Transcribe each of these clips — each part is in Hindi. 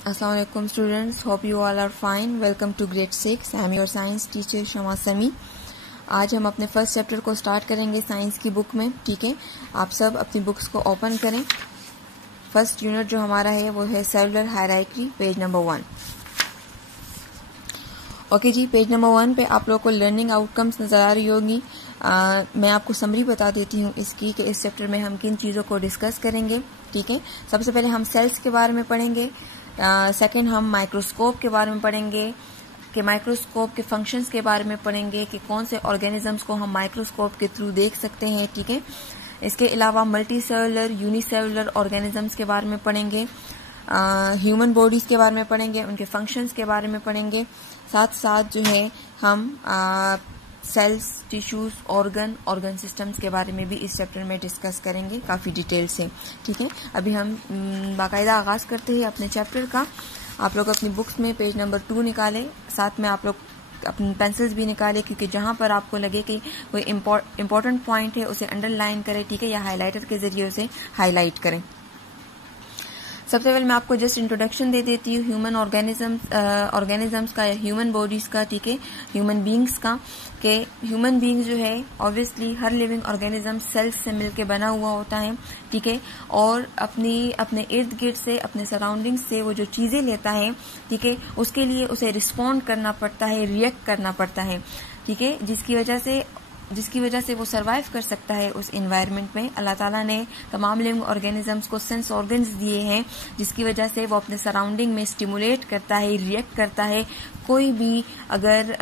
Assalamualaikum students, hope you all are fine. Welcome to grade 6. I am your science teacher शमा समी. आज हम अपने फर्स्ट चैप्टर को स्टार्ट करेंगे साइंस की बुक में. ठीक है, आप सब अपनी बुक्स को ओपन करें. फर्स्ट यूनिट जो हमारा है वो है cellular hierarchy, page number 1. Okay जी, पेज नंबर 1 पे आप लोगों को लर्निंग आउटकम्स नजर आ रही होगी. मैं आपको समरी बता देती हूँ इसकी कि इस चैप्टर में हम किन चीज़ों को डिस्कस करेंगे. ठीक है, सबसे पहले हम सेल्स के बारे में पढ़ेंगे. सेकंड हम माइक्रोस्कोप के बारे में पढ़ेंगे कि माइक्रोस्कोप के फंक्शंस के बारे में पढ़ेंगे कि कौन से ऑर्गेनिजम्स को हम माइक्रोस्कोप के थ्रू देख सकते हैं. ठीक है, इसके अलावा मल्टी सेलुलर, यूनिसेलुलर ऑर्गेनिजम्स के बारे में पढ़ेंगे. ह्यूमन बॉडीज के बारे में पढ़ेंगे, उनके फंक्शंस के बारे में पढ़ेंगे. साथ साथ जो है हम सेल्स, टिश्यूज, ऑर्गन सिस्टम्स के बारे में भी इस चैप्टर में डिस्कस करेंगे काफी डिटेल से. ठीक है, अभी हम बाकायदा आगाज करते हैं अपने चैप्टर का. आप लोग अपनी बुक्स में पेज नंबर 2 निकालें, साथ में आप लोग अपनी पेंसिल्स भी निकालें, क्योंकि जहां पर आपको लगे कि कोई इम्पोर्टेंट पॉइंट है उसे अंडरलाइन करें. ठीक है, या हाईलाइटर के जरिए उसे हाईलाइट करें. सबसे पहले मैं आपको जस्ट इंट्रोडक्शन दे देती हूँ ह्यूमन ऑर्गेनिजम्स का या ह्यूमन बॉडीज का. ठीक है, ह्यूमन बींग्स का. कि ह्यूमन बींग्स जो है ऑब्वियसली हर लिविंग ऑर्गेनिज्म सेल्स से मिलकर बना हुआ होता है. ठीक है, और अपने इर्द गिर्द से, अपने सराउंडिंग्स से वो जो चीजें लेता है, ठीक है, उसके लिए उसे रिस्पॉन्ड करना पड़ता है, रिएक्ट करना पड़ता है. ठीक है, जिसकी वजह से वो सरवाइव कर सकता है उस एनवायरनमेंट में. अल्लाह ताला ने तमाम लिविंग ऑर्गेनिजम्स को सेंस ऑर्गन्स दिए हैं, जिसकी वजह से वो अपने सराउंडिंग में स्टिमुलेट करता है, रिएक्ट करता है. कोई भी अगर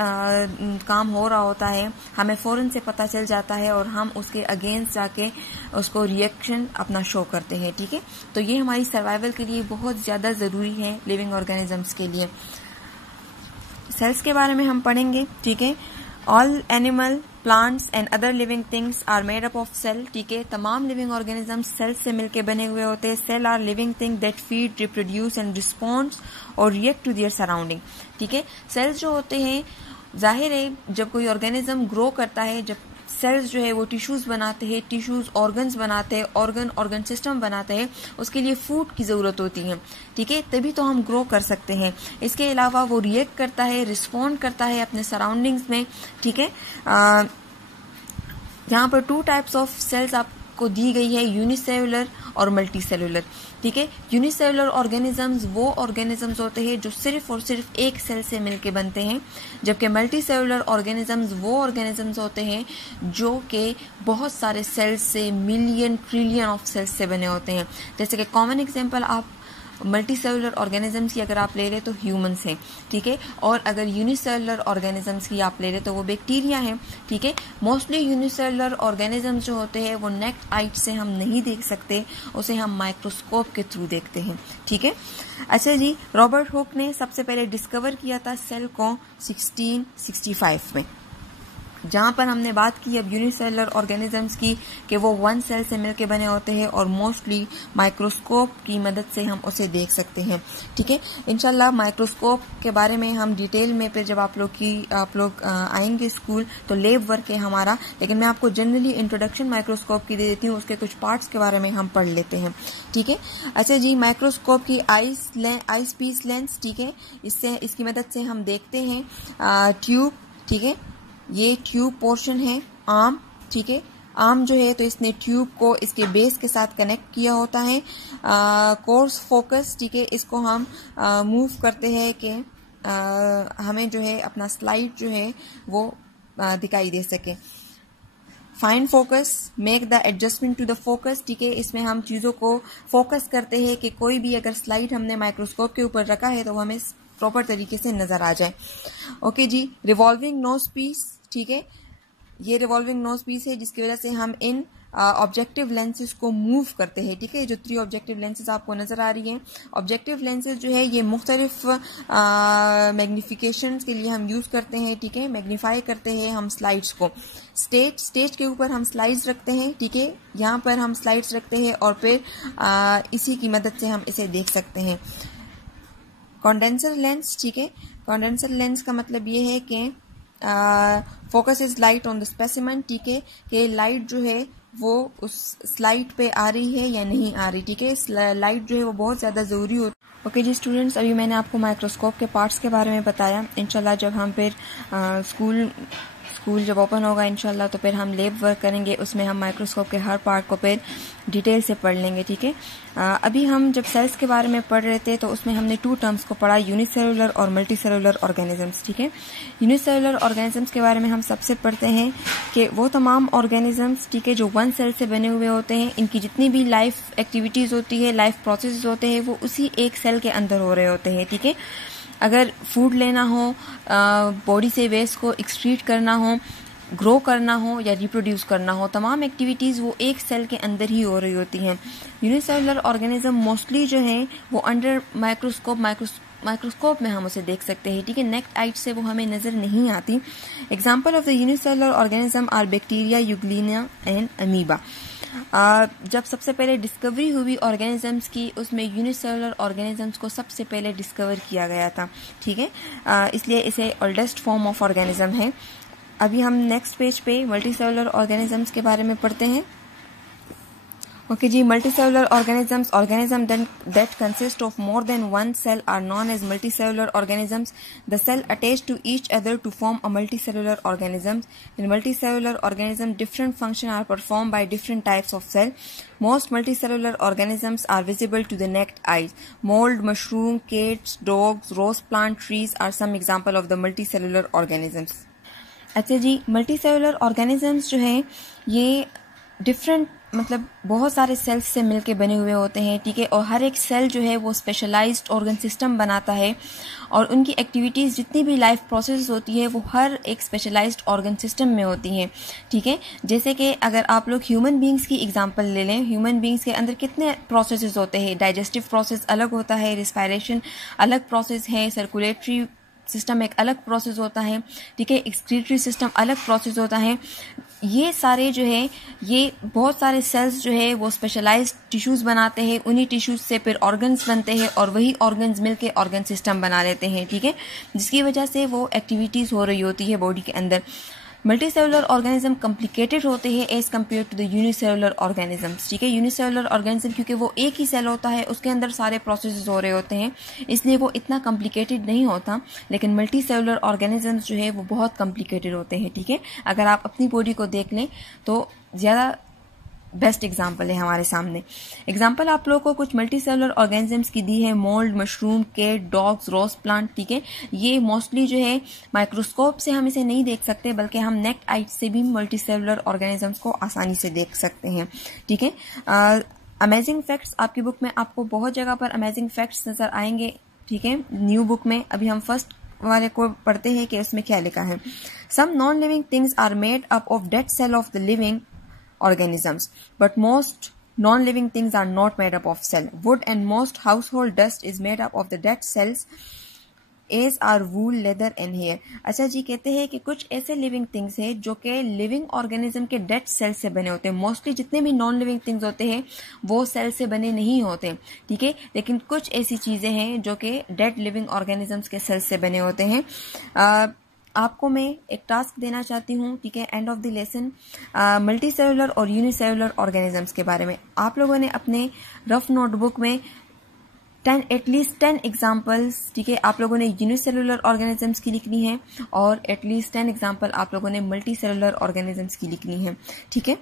काम हो रहा होता है हमें फौरन से पता चल जाता है और हम उसके अगेंस्ट जाके उसको रिएक्शन अपना शो करते हैं. ठीक है, तो ये हमारी सर्वाइवल के लिए बहुत ज्यादा जरूरी है लिविंग ऑर्गेनिजम्स के लिए. सेल्स के बारे में हम पढ़ेंगे. ठीक है, all animal, plants and other living things are made up of cell. ठीक है, तमाम लिविंग ऑर्गेनिजम्स सेल से मिलकर बने हुए होते हैं. Cell are living thing that feed, reproduce and responds और रिएक्ट टू देयर सराउंडिंग. ठीक है, सेल्स जो होते हैं, जाहिर है जब कोई ऑर्गेनिज्म ग्रो करता है, जब सेल्स जो है वो टिश्यूज बनाते हैं, टिश्यूज ऑर्गन्स बनाते हैं, ऑर्गन सिस्टम बनाते हैं, उसके लिए फूड की जरूरत होती है. ठीक है, तभी तो हम ग्रो कर सकते हैं. इसके अलावा वो रिएक्ट करता है, रिस्पॉन्ड करता है अपने सराउंडिंग्स में. ठीक है, यहाँ पर 2 टाइप्स ऑफ सेल्स आपको दी गई है, यूनिसेलुलर और मल्टी सेलुलर. ठीक है, यूनिसेलुलर ऑर्गेनिजम्स वो ऑर्गेनिजम्स होते हैं जो सिर्फ और सिर्फ एक सेल से मिलके बनते हैं, जबकि मल्टी सेलुलर ऑर्गेनिजम्स वो ऑर्गेनिजम्स होते हैं जो कि बहुत सारे सेल्स से, मिलियन ट्रिलियन ऑफ सेल्स से बने होते हैं. जैसे कि कॉमन एग्जांपल आप मल्टी सेलुलर ऑर्गेनिजम्स की अगर आप ले रहे तो ह्यूमंस हैं. ठीक है, और अगर यूनिसेलुलर ऑर्गेनिजम्स की आप ले रहे तो वो बैक्टीरिया हैं. ठीक है, मोस्टली यूनिसेलुलर ऑर्गेनिजम्स जो होते हैं वो नेक्ड आइट से हम नहीं देख सकते, उसे हम माइक्रोस्कोप के थ्रू देखते हैं. ठीक है, अच्छा जी, रॉबर्ट हुक ने सबसे पहले डिस्कवर किया था सेल को 1665 में. जहां पर हमने बात की अब यूनिसेलुलर ऑर्गेनिजम्स की कि वो 1 सेल से मिलकर बने होते हैं और मोस्टली माइक्रोस्कोप की मदद से हम उसे देख सकते हैं. ठीक है, इंशाल्लाह माइक्रोस्कोप के बारे में हम डिटेल में फिर जब आप लोग आएंगे स्कूल तो लैब वर्क है हमारा, लेकिन मैं आपको जनरली इंट्रोडक्शन माइक्रोस्कोप की दे देती हूँ, उसके कुछ पार्ट्स के बारे में हम पढ़ लेते हैं. ठीक है, अच्छा जी, माइक्रोस्कोप की आईज पीस लेंस. ठीक है, इसकी मदद से हम देखते हैं ट्यूब. ठीक है, ये ट्यूब पोर्शन है आर्म. ठीक है, आर्म जो है तो इसने ट्यूब को इसके बेस के साथ कनेक्ट किया होता है. Course focus. ठीक है, इसको हम मूव करते हैं कि हमें जो है अपना स्लाइड जो है वो दिखाई दे सके. Fine focus, make the adjustment to the focus. ठीक है, इसमें हम चीजों को फोकस करते हैं कि कोई भी अगर स्लाइड हमने माइक्रोस्कोप के ऊपर रखा है तो वो हमें प्रॉपर तरीके से नजर आ जाए. ओके जी, रिवॉल्विंग नोज पीस. ठीक है, ये रिवॉल्विंग नोज पीस है जिसकी वजह से हम इन ऑब्जेक्टिव लेंसेज को मूव करते हैं. ठीक है, जो 3 ऑब्जेक्टिव लेंसेज आपको नजर आ रही हैं, ऑब्जेक्टिव लेंसेज जो है ये मुख्तलिफ मैग्निफिकेशन के लिए हम यूज करते हैं. ठीक है, मैग्नीफाई करते हैं हम स्लाइड्स को. स्टेज के ऊपर हम स्लाइड्स रखते हैं. ठीक है, यहाँ पर हम स्लाइड्स रखते हैं और फिर इसी की मदद से हम इसे देख सकते हैं. Condenser lens. ठीक है, कंडेंसर लेंस का मतलब ये है कि focus is light on the specimen. ठीक है, कि लाइट जो है वो उस स्लाइड पे आ रही है या नहीं आ रही. ठीक है, लाइट जो है वो बहुत ज्यादा जरूरी ओके जी स्टूडेंट्स, अभी मैंने आपको माइक्रोस्कोप के पार्ट्स के बारे में बताया। इंशाल्लाह जब हम फिर स्कूल जब ओपन होगा इंशाल्लाह तो फिर हम लैब वर्क करेंगे, उसमें हम माइक्रोस्कोप के हर पार्ट को फिर डिटेल से पढ़ लेंगे, ठीक है। अभी हम जब सेल्स के बारे में पढ़ रहे थे तो उसमें हमने 2 टर्म्स को पढ़ा, यूनिसेलुलर और मल्टीसेलुलर ऑर्गेनिजम्स, ठीक है। यूनिसेलुलर ऑर्गेनिजम्स के बारे में हम सबसे पढ़ते हैं कि वो तमाम ऑर्गेनिजम्स, ठीक है, जो 1 सेल से बने हुए होते हैं, इनकी जितनी भी लाइफ एक्टिविटीज होती है, लाइफ प्रोसेस होते हैं, वो उसी एक सेल के अंदर हो रहे होते हैं, ठीक है। अगर फूड लेना हो, बॉडी से वेस्ट को एक्सक्रीट करना हो, ग्रो करना हो या रिप्रोड्यूस करना हो, तमाम एक्टिविटीज़ वो एक सेल के अंदर ही हो रही होती हैं। यूनिसेलुलर ऑर्गेनिज्म मोस्टली जो है वो अंडर माइक्रोस्कोप में हम उसे देख सकते हैं, ठीक है। नेक्ड आइट से वो हमें नजर नहीं आती। Example of the unicellular organism are bacteria, euglena and amoeba. जब सबसे पहले डिस्कवरी हुई ऑर्गेनिजम्स की, उसमें यूनिसेलुलर ऑर्गेनिजम्स को सबसे पहले डिस्कवर किया गया था, ठीक है। इसलिए इसे ओल्डेस्ट फॉर्म ऑफ ऑर्गेनिज्म है। अभी हम नेक्स्ट पेज पे मल्टीसेलुलर ऑर्गेनिजम्स के बारे में पढ़ते हैं। ओके जी, multicellular organism that consist of more than one cell are known as multicellular organisms. The cell attached to each other to form a multicellular organism. In multicellular organism, different functions are performed by different types of cell. Most multicellular organisms are visible to the naked eyes. Mold, mushroom, cats, dogs, rose plant, trees are some example of the multicellular organisms. अच्छा जी, मल्टीसेलुलर ऑर्गेनिजम्स जो हैं ये डिफरेंट मतलब बहुत सारे सेल्स से मिलके बने हुए होते हैं, ठीक है। और हर एक सेल जो है वो स्पेशलाइज्ड ऑर्गन सिस्टम बनाता है और उनकी एक्टिविटीज़ जितनी भी लाइफ प्रोसेस होती है वो हर एक स्पेशलाइज्ड ऑर्गन सिस्टम में होती हैं, ठीक है। जैसे कि अगर आप लोग ह्यूमन बींग्स की एग्जांपल ले लें, ह्यूमन बींग्स के अंदर कितने प्रोसेसेस होते हैं। डाइजेस्टिव प्रोसेस अलग होता है, रिस्पायरेशन अलग प्रोसेस है, सर्कुलेटरी सिस्टम एक अलग प्रोसेस होता है, ठीक है, एक्सक्रीटरी सिस्टम अलग प्रोसेस होता है। ये सारे जो है ये बहुत सारे सेल्स जो है वो स्पेशलाइज्ड टिश्यूज बनाते हैं, उन्हीं टिश्यूज से फिर ऑर्गन्स बनते हैं और वही ऑर्गन्स मिलके ऑर्गन सिस्टम बना लेते हैं, ठीक है, जिसकी वजह से वो एक्टिविटीज हो रही होती है बॉडी के अंदर। मल्टीसेलुलर ऑर्गेनिज्म कॉम्प्लिकेटेड होते हैं as compare to the unicellular organisms, ठीक है। यूनिसेलुलर ऑर्गेनिज्म क्योंकि वो एक ही सेल होता है, उसके अंदर सारे प्रोसेसेस हो रहे होते हैं, इसलिए वो इतना कॉम्प्लिकेटेड नहीं होता। लेकिन मल्टीसेलुलर ऑर्गेनिजम्स जो है वो बहुत कॉम्प्लिकेटेड होते हैं, ठीक है। अगर आप अपनी बॉडी को देख लें तो ज़्यादा बेस्ट एग्जाम्पल है हमारे सामने। एग्जाम्पल आप लोगों को कुछ मल्टीसेलुलर ऑर्गेनिजम्स की दी है, mould, mushroom, cat, dogs, rose plant, ठीक है। ये मोस्टली जो है माइक्रोस्कोप से हम इसे नहीं देख सकते, बल्कि हम नेक्ड आइट से भी मल्टीसेलुलर ऑर्गेनिजम्स को आसानी से देख सकते हैं, ठीक है। अमेजिंग फैक्ट्स आपकी बुक में आपको बहुत जगह पर अमेजिंग फैक्ट्स नजर आएंगे, ठीक है, न्यू बुक में। अभी हम फर्स्ट वाले को पढ़ते हैं कि उसमें क्या लिखा है। Some non living things are made up of dead cell of the living organisms, but most non-living things are not made up of cell. Wood and most household dust is made up of the dead cells, as are wool, leather and hair. अच्छा जी, कहते हैं कि कुछ ऐसे लिविंग थिंग्स हैं जो कि लिविंग ऑर्गेनिज्म के डेड सेल से बने होते हैं। मोस्टली जितने भी नॉन लिविंग थिंग्स होते हैं वो सेल से बने नहीं होते, ठीक है, लेकिन कुछ ऐसी चीजें हैं जो कि डेड लिविंग ऑर्गेनिजम्स के सेल से बने होते हैं। आपको मैं एक टास्क देना चाहती हूँ, ठीक है, end of the lesson multicellular और यूनिसेलुलर ऑर्गेनिजम्स के बारे में। आप लोगों ने अपने रफ नोटबुक में एटलीस्ट 10 एग्जाम्पल्स, ठीक है, आप लोगों ने यूनिसेलुलर ऑर्गेनिजम्स की लिखनी है और एटलीस्ट 10 एग्जाम्पल आप लोगों ने मल्टीसेलुलर ऑर्गेनिजम्स की लिखनी है, ठीक है।